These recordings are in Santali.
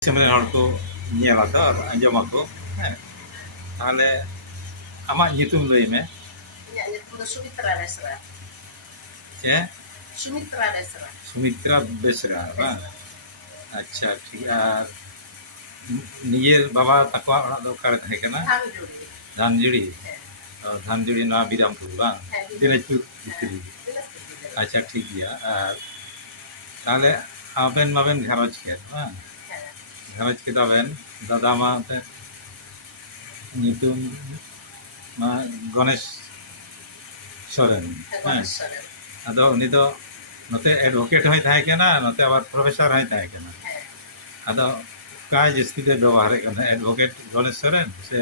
sebenarnya hal ko nyela to ar anjom ako tahle amak nyutum lay me Inyak nyutum do Sumitra Besra. che Sumitra Besra. Sumitra Besra bang अच्छा ठीक আর নিজের বাবা তাকওয়া অড়াগ ᱫᱚ ᱚᱠᱟᱨᱮ ᱛᱟᱦᱮᱸ ᱠᱟᱱᱟ Dhanjuri. ধানজুড়ি Heh. ধানজুড়ি নয়া বিরামপুর bang Heh, দিনাজপুর ভিতরি আচ্ছা ঠিক গিয়া আর তাহলে আবেন মাবেন ঘারজ কেন bang Heh. ঘারজ কেতাবেন দাদা মা তে nyutum ma Ganesh Soren Ganesh Soren. ado uni do note advocate hoy thahe kana note abar professor hoy thahe kana Heh. ado ka jasti de ব্যবহার kana advocate Ganesh Soren se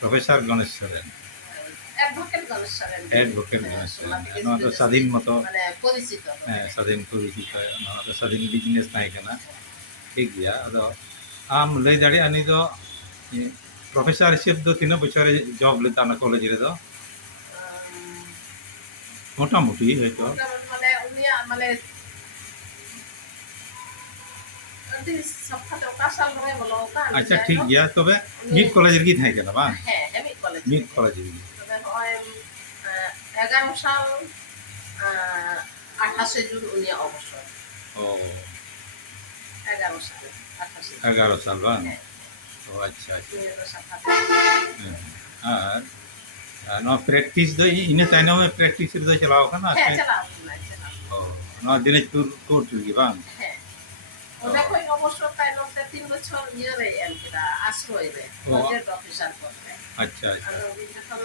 professor Ganesh Soren Advocate Ganesh Soren. advocate Ganesh Soren no to স্বাধীন মতো মানে পরিচিত স্বাধীন পরিচিত no to স্বাধীন বিজনেস thahe kana ঠিক gya ado am lay dadi ani do professor হিসেব do tina bochore job leta na college re do মোটামুটি হয়তো মানে উনিয়াক মানে আচ্ছা ঠিক গিয়া তবে মিড কলেজের কি থাকে না বাং হ্যাঁ মিড কলেজ মিড কলেজের কি তবে হয় 11 সাল 28 জুন উনি অবসর ও 11 সাল 11 সাল বাং ও আচ্ছা আচ্ছা আর ᱱᱚᱣᱟ ᱯᱨᱮᱠᱴᱤᱥ ᱫᱚ ᱤᱱᱟᱹ ᱛᱟᱭᱱᱚᱢ ᱯᱨᱮᱠᱴᱤᱥ ᱨᱮᱫᱚ ᱪᱟᱞᱟᱣ ᱠᱟᱱᱟ ᱦᱮᱸ ᱪᱟᱞᱟᱣ ᱚ ᱱᱚᱣᱟ ᱫᱤᱱᱟᱡᱽᱯᱩᱨ ᱠᱳᱨᱴ ᱨᱮᱜᱮ ᱵᱟᱝ ᱦᱮᱸ ᱚᱸᱰᱮ ᱠᱷᱚᱱ ᱚᱵᱚᱥᱥᱚᱨ ᱛᱟᱭᱱᱚᱢ ᱛᱮ 3 বছর ইয়ে রে এম কেদা আশ্রয় রে প্রজেক্ট অফিসার করতে আচ্ছা আচ্ছা আর যখন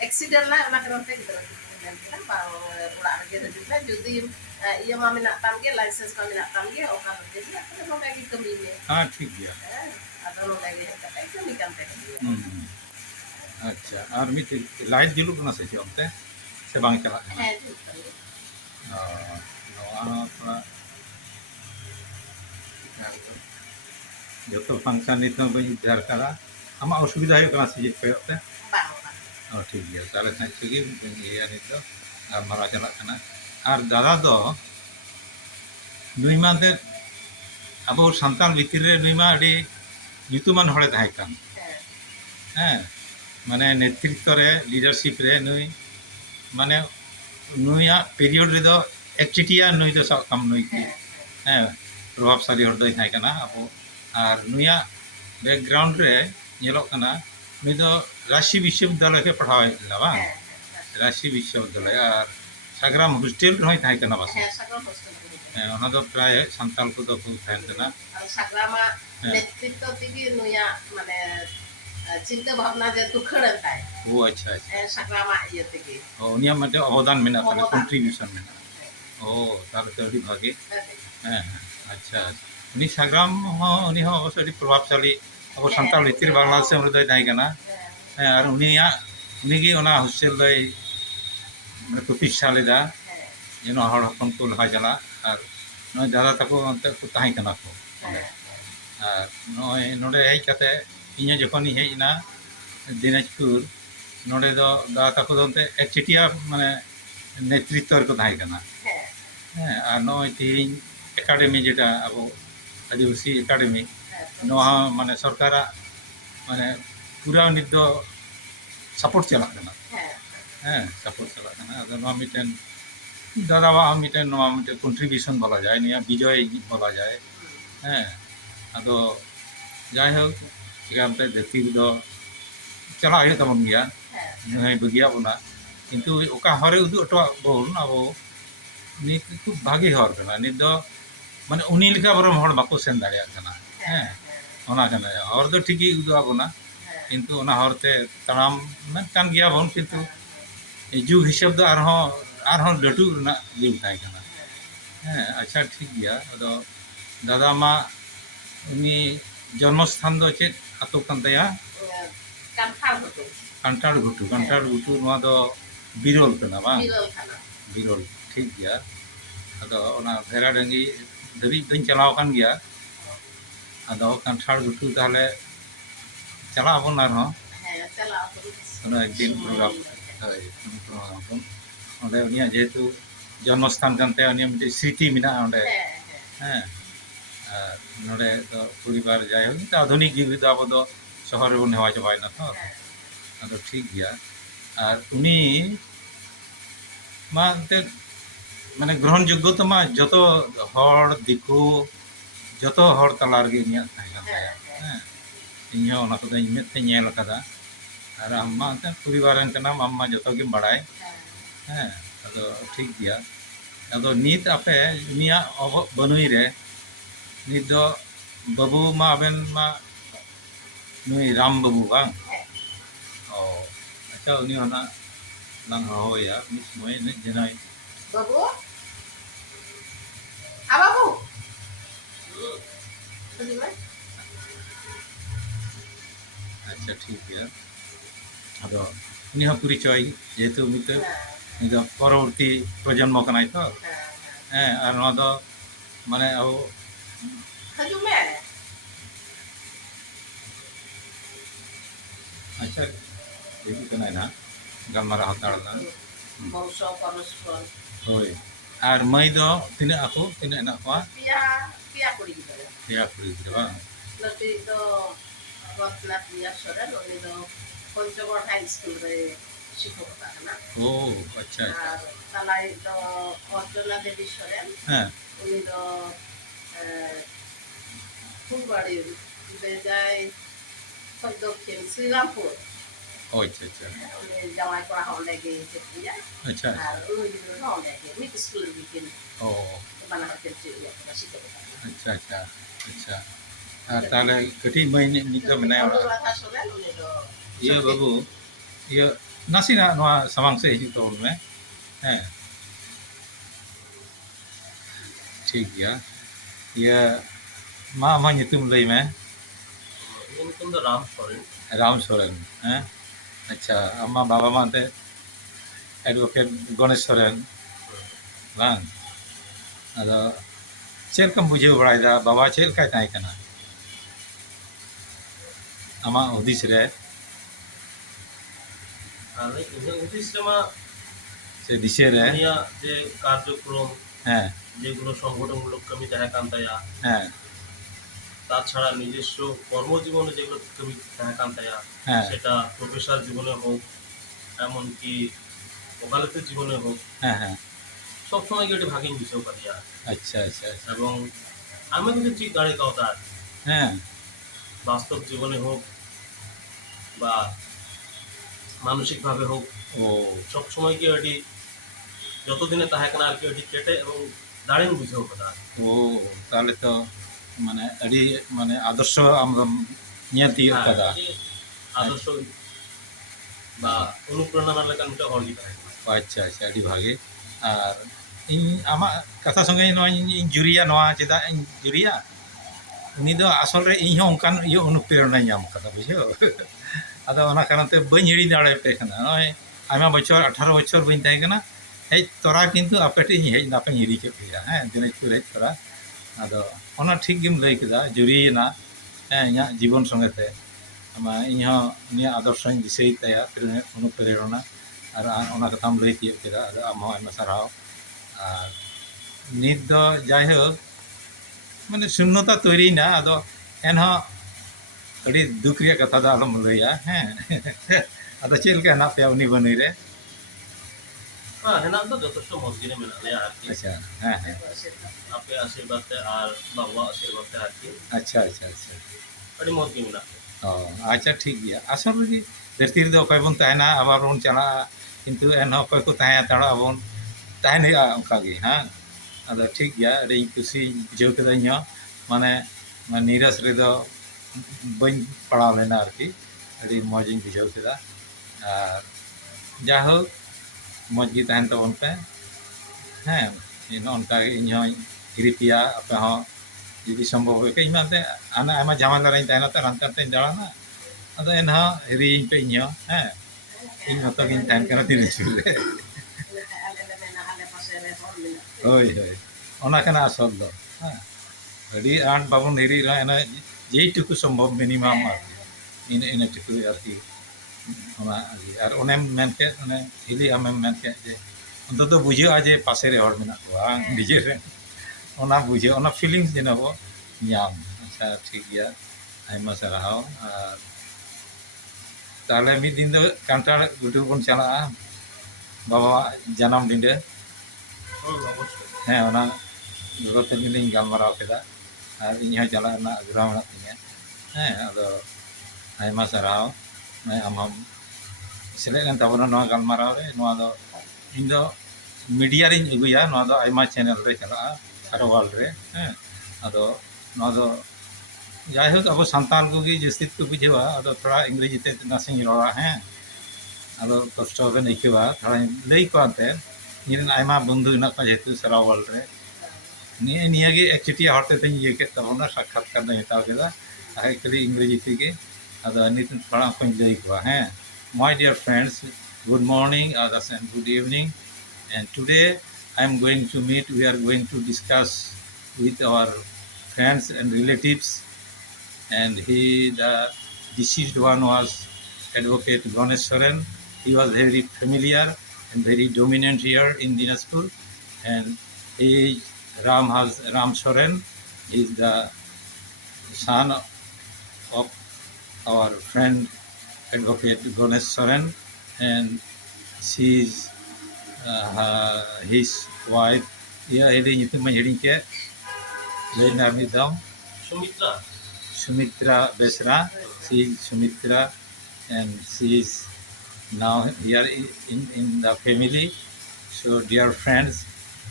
অ্যাক্সিডেন্ট না ওনা কারণে গিদরা কেদা বা ওড়া ᱨᱮᱜᱮ ᱨᱮᱡᱩᱜ ᱡᱩᱫᱤ ᱤᱭᱟᱹ ᱢᱟ ᱢᱮᱱᱟᱜ ᱛᱟᱢ ᱜᱮ ᱞᱟᱭᱥᱮন্ᱥ ᱢᱟ ᱢᱮᱱᱟᱜ ᱛᱟᱢ ᱜᱮ ᱚᱠᱟ ᱨᱮᱜᱮ ᱟᱫᱚ ᱱᱚᱰᱮ ᱜᱮ ᱠᱟᱹᱢᱤ ᱢᱮ ᱦᱮᱸ ᱴᱷᱤᱠ ᱜᱮᱭᱟ ᱟᱫᱚ ᱱᱚᱰᱮ ᱜᱮ ᱠᱟᱛᱮ ᱠᱟᱹᱢᱤ ᱠᱟᱱ ᱛᱟᱦᱮᱸ আচ্ছা আর মিটি লাইট ᱡᱩᱞᱩᱜ ᱠᱟᱱᱟ ᱥᱮ ᱪᱮᱫ ᱚᱱᱛᱮ ᱥᱮ ᱵᱟᱝ ᱪᱟᱞᱟᱜ ᱠᱟᱱᱟ হ্যাঁ ᱡᱩᱞᱩᱜ ᱠᱟᱱᱟ ᱱᱚᱣᱟ ᱛᱷᱚᱲᱟ ᱡᱚᱛᱚ ᱯᱷᱟᱝᱥᱚᱱ ᱱᱤᱛᱚᱜ ᱵᱟᱹᱧ ᱩᱫᱽᱫᱷᱟᱨ ᱠᱟᱫᱟ ᱟᱢᱟᱜ ᱚᱥᱩᱵᱤᱫᱟ ᱦᱩᱭᱩᱜ ᱠᱟᱱᱟ ᱥᱮ ᱪᱮᱫ ᱠᱚᱭᱚᱜ ᱛᱮ ᱵᱟᱝ ᱵᱟᱝ ᱚ ᱴᱷᱤক ᱜᱮᱭᱟ ᱛᱟᱦᱞᱮ ᱠᱷᱟᱱ ᱛᱮᱜᱮ ᱤᱭᱟᱹ ᱱᱤᱛ ᱫᱚ ᱜᱟᱞᱢᱟᱨᱟᱣ ᱪᱟᱞᱟᱜ ᱠᱟᱱᱟ আর দাদা ᱫᱚ ᱱᱩᱭ ᱢᱟ ᱫᱮ ᱟᱵᱚ ᱥᱟᱱᱛᱟᱲ ᱵᱷᱤᱛᱤᱨ ᱨᱮ ᱱᱩᱭ ᱢᱟ ᱟᱹᱰᱤ ᱧᱩᱛᱩᱢᱟᱱ ᱦᱚᱲᱮ ᱛᱟᱦᱮᱸ ᱠᱟᱱ হ্যাঁ মানে নেতৃত্ব রে লিডারশিপ রে নুই মানে নুইয়া পিরিয়ড রে দো একচিটিয়া নুই দো সব কাম নুই কি হ্যাঁ প্রভাবশালী হড় দই থাই কানা আপো আর নুইয়া ব্যাকগ্রাউন্ড রে ñelok kana নুই দো রাশি বিশ্ববিদ্যালয় কে পড়াওয়াই লা বা রাশি বিশ্ববিদ্যালয় আর সাগরাম হোস্টেল রই থাই কানা বাস হ্যাঁ সাগরাম হোস্টেল হ্যাঁ ওনা দো প্রায় সান্তাল কো দো থাই কানা আর সাগরামা নেতৃত্ব থেকে নুইয়া মানে চিন্তা ভাবনা যে তুখড় তাই ও আচ্ছা আচ্ছা সাগরামা ইয়ে থেকে ও উনিয়া মধ্যে অবদান মেনা তাহলে কন্ট্রিবিউশন মেনা ও তাহলে তো আᱹᱰᱤ ভাগে হ্যাঁ আচ্ছা উনি সাগরাম উনি অবশ্য আᱹᱰᱤ প্রভাবশালী আবো সান্তাল ভিতর বাংলাদেশে উনি দই তাই কানা হ্যাঁ আর উনিগে ওনা হোস্টেল দই মানে প্রতিষ্ঠা লেদা যেন হড় হপন কো লহা জ্বালা আর নয় দাদা তাকো অন্তে কো তাই কানা কো আর নয় নোডে হেই কাতে ইᱧ যখন হেই না দিনাজপুর নোডে দো দাদা তাকো দন্তে একচিটিয়া মানে নেতৃত্ব ᱨᱮᱠᱚ ᱛᱟᱦᱮᱸ ᱠᱟᱱᱟ হ্যাঁ আর নয় তিহিᱧ একাডেমি যেটা আবো আদিবাসী একাডেমি নয়া মানে সরকারাᱜ মানে পুরা নিত দো সাপোর্ট চালাক কানা হ্যাঁ সাপোর্ট চালাক কানা আদো নয়া মিটেন দাদাওয়াগ মিটেন নয়া মিটেন কন্ট্রিবিউশন বলা যায় নিয়া বিজয় বলা যায় হ্যাঁ আদো যাই হোক চিকামতে ধরতি দো চালা হয়ে তাবন গিয়া নয় বগিয়া বনা কিন্তু ওকা হরে উদু অটো বন আবো নি খুব ভাগী হর কানা নি দো মানে উনি লেখা বরম হড় বাকো সেন দাঁড়িয়া কানা হ্যাঁ ওনা কানা হর দো ঠিকই উদু আবনা কিন্তু ওনা হরতে তাড়াম কান গিয়া বন কিন্তু যুগ হিসাব দো আরহন লটু না যুগ তাই কানা হ্যাঁ আচ্ছা ঠিক গিয়া আদো দাদা মা উনি জন্মস্থান দো চেত আতো কান তায়া কান্টাড় ঘুটু নোয়া দো বিরল কানা বা বিরল ঠিক গিয়া আদো ওনা ভেরাডাঙ্গি ধরি দই চালাও কান গিয়া আদো কান্টাড় ঘুটু তাহলে চালা আবন আর হ্যাঁ চালা কোনো একদিন প্রোগ্রাম হয় প্রোগ্রাম ওঁডে উনিয়া যেহেতু জন্মস্থান কান তায়া উনিয়া মিটি স্মৃতি মেনা ওঁডে হ্যাঁ ᱟᱨ ᱱᱚᱰᱮ ᱫᱚ ᱯᱚᱨᱤᱵᱟᱨ ᱡᱟᱭᱦᱳᱠ ᱱᱤᱛᱚᱜ ᱟᱫᱷᱩᱱᱤक ᱡᱩᱜᱽ ᱨᱮᱫᱚ ᱟᱵᱚ ᱫᱚ ᱥᱚᱦᱚᱨ ᱨᱮᱵᱚᱱ ᱦᱮᱣᱟ ᱪᱟᱵᱟᱭᱮᱱᱟ ᱛᱚ ᱟᱫᱚ ᱴᱷᱤक ᱜᱮᱭᱟ ᱟᱨ ᱩᱱᱤ ᱢᱟ ᱮᱱᱛᱮᱫ ᱢᱟᱱᱮ ᱜᱨᱚᱦᱚᱱ ᱡᱳᱜᱽᱜᱚᱛᱟ ᱢᱟ ᱡᱚᱛᱚ ᱦᱚᱲ ᱫᱤᱠᱩ ᱡᱚᱛᱚ ᱦᱚᱲ ᱛᱟᱞᱟ ᱨᱮᱜᱮ ᱩᱱᱤᱭᱟᱜ ᱛᱟᱦᱮᱸ ᱠᱟᱱ ᱛᱟᱭᱟ ᱦᱮᱸ ᱤᱧᱦᱚᱸ ᱚᱱᱟ ᱠᱚᱫᱚ ᱤᱧ ᱢᱮᱫ ᱛᱮᱧ ᱧᱮᱞ ᱟᱠᱟᱫᱟ ᱟᱨ ᱟᱢ ᱢᱟ ᱮᱱᱛᱮᱫ ᱯᱚᱨᱤᱵᱟᱨ ᱨᱮᱱ ᱠᱟᱱᱟᱢ ᱟᱢ ᱢᱟ ᱡᱚᱛᱚ ᱜᱮᱢ ᱵᱟᱲᱟᱭ ᱦᱮᱸ ᱟᱫᱚ ᱴᱷᱤक ᱜᱮᱭᱟ ᱟᱫᱚ ᱱᱤᱛ ᱟᱯᱮ ᱩᱱᱤᱭᱟᱜ ᱚᱵᱚᱜ ᱵᱟᱹᱱᱩᱭ ᱨᱮ ᱱᱤᱛ ᱫᱚ ᱵᱟᱹᱵᱩ ᱢᱟ ᱟᱵᱮᱱ ᱢᱟ ᱱᱩᱭ ᱨᱟᱢ ᱵᱟᱹᱵᱩ ᱵᱟᱝ ᱚ ᱟᱪᱪᱷᱟ ᱩᱱᱤ ᱦᱚᱸ ᱱᱟᱜ lang hoya mis moy ne jenai Babu? Apa bu? Bagaimana? अच्छा ठीक है ᱟᱫᱚ ᱩᱱᱤ ᱦᱚᱸ ᱯᱚᱨᱤᱪᱚᱭ ᱡᱮᱦᱮᱛु ᱢᱤᱫᱴᱮᱱ ᱩᱱᱤ ᱫᱚ ᱯᱚᱨᱚᱵᱚᱨᱛᱤ ᱯᱨᱚᱡᱚᱱᱢᱚ ᱠᱟᱱᱟᱭ ᱛᱚ ᱦᱮᱸ ᱟᱨ ᱱᱚᱣᱟ ᱫᱚ ᱢᱟᱱᱮ ᱟᱵᱚ Hajung me? ᱟᱪᱪᱷᱟ ᱦᱤᱡᱩᱜ ᱠᱟᱱᱟᱭ ᱱᱟᱦᱟᱜ ᱜᱟᱞᱢᱟᱨᱟᱣ ᱦᱟᱛᱟᱲᱫᱟ Bangsa Paroswar. ᱦᱳᱭ ᱟᱨ ᱢᱟᱹᱭ ᱫᱚ ᱛᱤᱱᱟᱹᱜ ᱟᱠᱚ ᱛᱤᱱᱟᱹᱜ ᱦᱮᱱᱟᱜ ᱠᱚᱣᱟ Pia kuri gidara. ᱯᱮᱭᱟ ᱠᱩᱲᱤ ᱜᱤᱫᱽᱨᱟᱹ ᱵᱟᱝ Lati do Rotna Priya Soren, uni do Ponchogor High School re শিক্ষকতা না ও আচ্ছা আচ্ছা আর তালাই do Orjona Devi Soren, হ্যাঁ uni do ফুলবাড়ির বেজায় দক্ষিণ শ্রীরামপুর ও আচ্ছা আচ্ছা উনি জামাই করা হলে গিয়েছে প্রিয়া আচ্ছা আর উনি হলে গিয়ে মিড স্কুলের বিকেল ও বানাহাতের শিক্ষকতা আচ্ছা আচ্ছা আচ্ছা আর তাহলে ᱠᱟᱹᱴᱤᱡ ᱢᱟᱹᱭ ᱱᱤᱛ ᱫᱚ ᱢᱮᱱᱟᱭᱟ ᱚᱲᱟᱜ অনুরাধা সোরেন উনি do ᱤᱭᱟᱹ ᱵᱟᱹᱵᱩ ᱤᱭᱟᱹ ᱱᱟᱥᱮᱱᱟᱜ ᱱᱚᱣᱟ ᱥᱟᱢᱟᱝ ᱥᱮᱫ ᱦᱤᱡᱩᱜ ᱛᱟᱵᱚᱱ ᱢᱮ ᱦᱮᱸ ᱴᱷᱤᱠ ᱜᱮᱭᱟ ᱤᱭᱟᱹ ᱢᱟ ᱟᱢᱟᱜ ᱧᱩᱛᱩᱢ ᱞᱟᱹᱭ ᱢᱮ ᱤᱧᱟᱹᱜ ᱧᱩᱛᱩᱢ ᱫᱚ ᱨᱟᱢ ᱥᱚᱨᱮᱱ ᱨᱟᱢ ᱥᱚᱨᱮᱱ ᱦᱮᱸ ᱟᱪᱪᱷᱟ ᱟᱢᱟᱜ ᱵᱟᱵᱟ ᱢᱟ ᱮᱱᱛᱮᱫ ᱮᱰভᱳᱠᱮᱴ ᱜᱚᱱᱮশ ᱥᱚᱨᱮᱱ ᱵᱟᱝ ᱟᱫᱚ ᱪᱮᱫ ᱞᱮᱠᱟᱢ ᱵᱩᱡᱷᱟᱹᱣ ᱵᱟᱲᱟᱭᱮᱫᱟ ᱵᱟᱵᱟ ᱪᱮᱫ ᱞᱮᱠᱟᱭ ᱛᱟᱦᱮᱸ ᱠᱟᱱᱟ ᱟᱢᱟᱜ ᱦᱩᱫᱤᱥ ᱨᱮ ᱟᱨ ᱤᱧᱟᱹᱜ ᱦᱩᱫᱤᱥ ᱨᱮᱢᱟ ᱥᱮ ᱫᱤᱥᱟᱹ ᱨᱮ ᱩᱱᱤᱭᱟᱜ ᱡᱮ কার্যক্রম হ্যাঁ যেগুলো সংগঠনমূলক কামি তাহা কান তায়া হ্যাঁ তাছাড়া নিজস্ব কর্মজীবনে যেগুলো কামি তাহা কান তায়া হ্যাঁ সেটা প্রফেসর জীবনে হোক এমনকি ওকালতের জীবনে হোক হ্যাঁ হ্যাঁ সবসময় এটি ভাগিন বিষয় পারিয়া আচ্ছা আচ্ছা আচ্ছা এবং আমি কিন্তু ঠিক গাড়ি কথা হ্যাঁ বাস্তব জীবনে হোক বা মানসিকভাবে হোক ও সবসময় কি এটি যতদিনে তাহা কানা আর কি এটি কেটে এবং দাঁড়িয়ে বুঝেও কথা ও তাহলে তো মানে আᱹᱰᱤ মানে আদর্শ আমরা ᱧᱮᱞ ᱛᱤᱭᱳᱜ ᱠᱟᱫᱟ আদর্শ বা অনুপ্রেরণা লেখান মিটা হল গিয়ে ᱟᱪᱪᱷᱟ ᱟᱪᱪᱷᱟ ᱟᱹᱰᱤ ᱵᱷᱟᱜᱮ ᱟᱨ ᱤᱧ ᱟᱢᱟᱜ ᱠᱟᱛᱷᱟ ᱥᱚᱸᱜᱮ ᱱᱚᱣᱟᱧ ᱡᱩᱨᱤᱭᱟ ᱱᱚᱣᱟ ᱪᱮᱫᱟᱜ ᱤᱧ ᱡᱩᱨᱤᱭᱟ ᱩᱱᱤ ᱫᱚ ᱟᱥᱚᱞ ᱨᱮ ᱤᱧ ᱦᱚᱸ ᱚᱱᱠᱟᱱ ᱤᱭᱟᱹ ᱚᱱᱩᱯᱨᱮᱨᱚণᱟᱧ ᱧᱟᱢ ᱠᱟᱫᱟ ᱵᱩᱡᱷᱟᱹᱣ ᱟᱫᱚ ᱚᱱᱟ ᱠᱟᱨᱚᱱ ᱛᱮ ᱵᱟᱹᱧ ᱦᱤᱲᱤᱧ ᱫᱟᱲᱮᱭᱟᱯᱮ ᱠᱟᱱᱟ ᱱᱚᱜᱼᱚᱭ ᱟᱭᱢᱟ ᱵᱚᱪᱷᱚᱨ 18 ᱵᱚᱪᱷᱚᱨ ᱵᱟᱹᱧ ᱛᱟᱦᱮᱸ ᱠᱟᱱᱟ ᱦᱮᱡ ᱛᱚᱨᱟ ᱠᱤᱱᱛᱩ ᱟᱯᱮ ᱴᱷᱮᱱ ᱤᱧ ᱦᱮᱡ ᱱᱟᱯᱮᱧ ᱦᱤᱨᱤ ᱠᱮᱫ ᱯᱮᱭᱟ ᱦᱮᱸ ᱫᱤᱱᱟᱡᱽᱯᱩᱨ ᱦᱮᱡ ᱛᱚᱨᱟ ᱟᱫᱚ ᱚᱱᱟ ᱴᱷᱤᱠ ᱜᱮᱢ ᱞᱟᱹᱭ ᱠᱮᱫᱟ ᱡᱩᱨᱤᱭᱮᱱᱟ ᱦᱮᱸ ᱤᱧᱟᱹᱜ ᱡᱤᱵᱚᱱ ᱥᱚᱸᱜᱮ ᱛᱮ ᱤᱧ ᱦᱚᱸ ᱩᱱᱤᱭᱟᱜ ᱟᱫᱚᱨᱥᱚᱧ ᱫᱤᱥᱟᱹᱭ ᱛᱟᱭᱟ ᱚᱱᱩᱯᱨᱮᱨᱚণᱟ ᱟᱨ ᱚᱱᱟ ᱠᱟᱛᱷᱟᱢ ᱞᱟᱹᱭ ᱛᱤᱭᱳᱜ ᱠᱮᱫᱟ ᱟᱫᱚ ᱟᱢ ᱦᱚᱸ ᱟᱭᱢᱟ ᱥᱟᱨᱦᱟᱣ ᱟᱨ ᱱᱤᱛ ᱫᱚ ᱡᱟᱭᱦᱳᱠ ᱢᱟᱱᱮ শূন্যতা তৈরিᱭᱮᱱᱟ ᱟᱫᱚ ᱮᱱᱦᱚᱸ ᱟᱹᱰᱤ ᱫᱩᱠ ᱨᱮᱭᱟᱜ ᱠᱟᱛᱷᱟ ᱫᱚ ᱟᱞᱚᱢ ᱞᱟᱹᱭᱟ ᱦᱮᱸ ᱟᱫᱚ ᱪᱮᱫ ᱞᱮᱠᱟ ᱦᱮᱱᱟᱜ ᱯᱮᱭᱟ ᱩᱱᱤ ᱵᱟᱹᱱᱩᱭ ᱨᱮ হ্যাঁ হেনাম তো যথেষ্ট মজগিরে মেনা লেয়া আর কি আচ্ছা হ্যাঁ হ্যাঁ আপে আশীর্বাদ তে আর বাবা আশীর্বাদ তে আর কি ᱟᱪᱪᱷᱟ ᱟᱪᱪᱷᱟ ᱟᱪᱪᱷᱟ আড়ি মজগি মেনা ও ᱟᱪᱪᱷᱟ ᱴᱷᱤᱠ ᱜᱮᱭᱟ ᱟᱥᱚᱞ ᱨᱮᱜᱮ ᱫᱷᱟᱹᱨᱛᱤ ᱨᱮᱫᱚ ᱚᱠᱚᱭ ᱵᱚᱱ ᱛᱟᱦᱮᱱᱟ ᱟᱵᱟᱨ ᱵᱚᱱ ᱪᱟᱞᱟᱜᱼᱟ ᱠᱤᱱᱛᱩ ᱮᱱᱦᱚᱸ ᱚᱠᱚᱭ ᱠᱚ ᱛᱟᱦᱮᱸ ᱦᱟᱛᱟᱲᱚᱜ ᱟᱵᱚᱱ ᱛᱟᱦᱮᱱ ᱦᱩᱭᱩᱜᱼᱟ ᱚᱱᱠᱟᱜᱮ ᱦᱮᱸ ᱟᱫᱚ ᱴᱷᱤᱠ ᱜᱮᱭᱟ ᱟᱹᱰᱤ ᱠᱩᱥᱤᱧ ᱵᱩᱡᱷᱟᱹᱣ ᱠᱮᱫᱟ ᱤᱧ ᱦᱚᱸ ᱢᱟᱱᱮ ᱱᱤᱨᱟᱥ ᱨᱮᱫᱚ ᱵᱟᱹᱧ ᱯᱟᱲᱟᱣ ᱞᱮᱱᱟ ᱟᱨᱠᱤ ᱟᱹᱰᱤ ᱢᱚᱡᱽ ᱤᱧ ᱵᱩᱡᱷᱟᱹᱣ ᱠᱮᱫᱟ ᱟᱨ ᱡᱟᱭᱦᱳᱠ ᱢᱚᱡᱽ ᱜᱮ ᱛᱟᱦᱮᱱ ᱛᱟᱵᱚᱱ ᱯᱮ ᱦᱮᱸ ᱱᱚᱜᱼᱚ ᱱᱚᱝᱠᱟ ᱤᱧ ᱦᱚᱸᱧ ᱦᱤᱨᱤ ᱯᱮᱭᱟ ᱟᱯᱮ ᱦᱚᱸ ᱡᱩᱫि ᱥᱚᱢᱵᱷᱚᱵ ᱦᱩᱭ ᱠᱷᱟᱡ ᱤᱧ ᱢᱟ ᱮᱱᱛᱮ ᱟᱭᱢᱟ ᱡᱷᱟᱢᱮᱞᱟ ᱨᱤᱧ ᱛᱟᱦᱮᱱᱟ ᱛᱚ ᱦᱟᱱᱛᱮ ᱱᱟᱛᱮᱧ ᱫᱟᱬᱟᱱᱟ ᱟᱫᱚ ᱮᱱᱦᱚᱸ ᱦᱤᱨᱤᱭᱤᱧ ᱯᱮ ᱤᱧ ᱦᱚᱸ ᱦᱮᱸ ᱤᱧ ᱢᱚᱛᱚ ᱜᱤᱧ ᱛᱟᱦᱮᱱ ᱠᱟᱱᱟ ᱫᱤᱱᱟᱡᱽᱯᱩᱨ ᱨᱮ ᱦᱳᱭ ᱦᱳᱭ ᱚᱱᱟ ᱠᱟᱱᱟ ᱟᱥᱚᱞ ᱫᱚ ᱦᱮᱸ ᱟᱹᱰᱤ ᱟᱸᱴ ᱵᱟᱵᱚᱱ ᱦᱤᱨᱤ ᱨᱮᱦᱚᱸ ᱡᱮᱴᱩᱠᱩ ᱥᱚᱢᱵᱷᱚᱵ ᱢᱤᱱᱤᱢᱟᱢ ᱟᱨᱠि ᱤᱱᱟᱹ ᱴᱩᱠᱩ ᱟᱨᱠि ᱚᱱᱟ ᱟᱨ ᱚᱱᱮᱢ ᱢᱮᱱ ᱠᱮᱫ ᱚᱱᱮ ᱦᱤᱞᱤ ᱟᱢᱮᱢ ᱢᱮᱱ ᱠᱮᱫ ᱡᱮ ᱚᱱᱛᱚᱛᱚ ᱵᱩᱡᱷᱟᱹᱜᱼᱟ ᱡᱮ ᱯᱟᱥᱮ ᱨᱮ ᱦᱚᱲ ᱢᱮᱱᱟᱜ ᱠᱚᱣᱟ ᱱᱤᱡᱮᱨ ᱨᱮᱱ ᱚᱱᱟ ᱵᱩᱡᱷᱟᱹᱜᱼᱟ ᱚᱱᱟ ᱯᱷᱤᱞᱤᱝᱥ ᱡᱮᱱᱚ ᱧᱟᱢ ᱟᱪᱪᱷᱟ ᱴᱷᱤক ᱜᱮᱭᱟ ᱟᱭᱢᱟ ᱥᱟᱨᱦᱟᱣ ᱟᱨ ᱛᱟᱦᱚᱞᱮ ᱢᱤᱫ ᱫᱤᱱ ᱫᱚ ᱠᱟᱱᱴᱷᱟᱲ ᱜᱩᱴᱩ ᱵᱚᱱ ᱪᱟᱞᱟᱜᱼᱟ ᱵᱟᱵᱟᱣᱟᱜ ᱡᱟᱱᱟᱢ ᱰᱤᱸᱰᱟᱹ অবশ্যই ᱦᱮᱸ ᱚᱱᱟ ᱜᱚᱜᱚ ᱛᱟᱹᱠᱤᱱ ᱞᱤᱧ ᱜᱟᱞᱢᱟᱨᱟᱣ ᱠᱮᱫᱟ ᱟᱨ ᱤᱧ ᱦᱚᱸ ᱪᱟᱞᱟᱜ ᱨᱮᱱᱟᱜ ᱟᱜᱽᱨᱚᱦᱚ ᱢᱮᱱᱟᱜ ᱛᱤᱧᱟ ᱦᱮᱸ ᱟᱫᱚ ᱟᱭᱢᱟ ᱥᱟᱨᱦᱟᱣ ᱟᱢ ᱦᱚᱸᱢ ᱥᱮᱞᱮᱫ ᱞᱮᱱ ᱛᱟᱵᱚᱱᱟ ᱱᱚᱣᱟ ᱜᱟᱞᱢᱟᱨᱟᱣ ᱨᱮ ᱱᱚᱣᱟ ᱫᱚ ᱤᱧ ᱫᱚ ᱢᱤᱰᱤᱭᱟ ᱨᱤᱧ ᱟᱹᱜᱩᱭᱟ ᱱᱚᱣᱟ ᱫᱚ ᱟᱭᱢᱟ ᱪᱮᱱᱮᱞ ᱨᱮ ᱪᱟᱞᱟᱜᱼᱟ ᱥᱟᱨᱟ ᱳᱣᱟᱨᱞᱰ ᱨᱮ ᱦᱮᱸ ᱟᱫᱚ ᱱᱚᱣᱟ ᱫᱚ ᱡᱟᱭᱦᱳᱠ ᱟᱵᱚ ᱥᱟᱱᱛᱟᱲ ᱠᱚᱜᱮ ᱡᱟᱹᱥᱛᱤ ᱠᱚ ᱵᱩᱡᱷᱟᱹᱣᱟ ᱟᱫᱚ ᱛᱷᱚᱲᱟ ᱤᱝᱨᱮᱡᱤ ᱛᱮ ᱱᱟᱥᱮᱧ ᱨᱚᱲᱟ ᱦᱮᱸ ᱟᱫᱚ ᱠᱚᱥᱴᱚ ᱵᱮᱱ ᱟᱹᱭᱠᱟᱹᱣᱟ ᱛᱷᱚᱲᱟᱧ ᱞᱟᱹᱭ ᱠᱚᱣᱟ ᱮᱱᱛᱮᱫ ᱤᱧᱨᱮᱱ ᱟᱭᱢᱟ ᱵᱚᱱᱫᱷᱩ ᱦᱮᱱᱟᱜ ᱠᱚᱣᱟ ᱡᱮᱦᱮᱛᱩ ᱥᱟᱨᱟ ᱳᱣᱟᱨᱞᱰ ᱨᱮ ᱱᱤᱭᱟᱹᱜᱮ ᱮᱠᱪᱩᱭᱮᱴᱤ ᱦᱚᱲ ᱛᱮᱫᱚᱧ ᱤᱭᱟᱹ ᱠᱮᱫ ᱛᱟᱵᱚᱱᱟ ᱥᱟᱠᱷᱟᱛᱠᱟᱨ ᱫᱚᱧ ᱦᱟᱛᱟᱣ ᱠᱮᱫᱟ ᱟᱨ ᱠᱷᱟᱹᱞᱤ ᱤᱝᱨᱮᱡᱤ ᱛᱮᱜᱮ ᱟᱫᱚ ᱱᱤᱛ ᱛᱷᱚᱲᱟ ᱠᱚᱧ ᱞᱟᱹᱭ ᱠᱚᱣᱟ ᱦᱮᱸ My dear friends, good morning others and good evening and today I am going to meet we are going to discuss with our friends and relatives and the deceased one was Advocate Ganesh Soren. He was very familiar and very dominant here in Dinajpur and he Ram Soren is the son of our friend Advocate Ganesh Soren and she is his wife. Yeah, hiling itu menjadi ke lain kami dam Sumitra Sumitra Besra. She is Sumitra and she is now here in the family. So dear friends,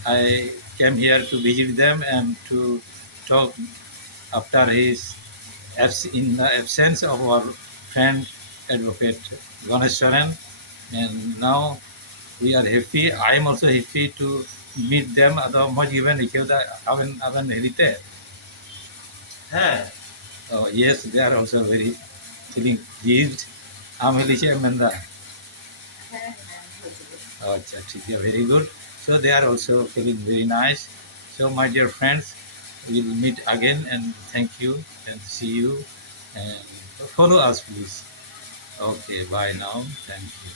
I came here to visit them and to talk after his in the absence of our friend Advocate Ganesh Soren. And now we are happy. I am also happy to meet them. Ado moj given ikeuda aben helite. হ্যাঁ Oh yes, they are also very feeling pleased. Am heliche menda. হ্যাঁ হ্যাঁ বুঝলি Oh, acha, thik hai, very good. So they are also feeling very nice. So my dear friends, we will meet again and thank you and see you and follow us please. Okay, bye now. Thank you.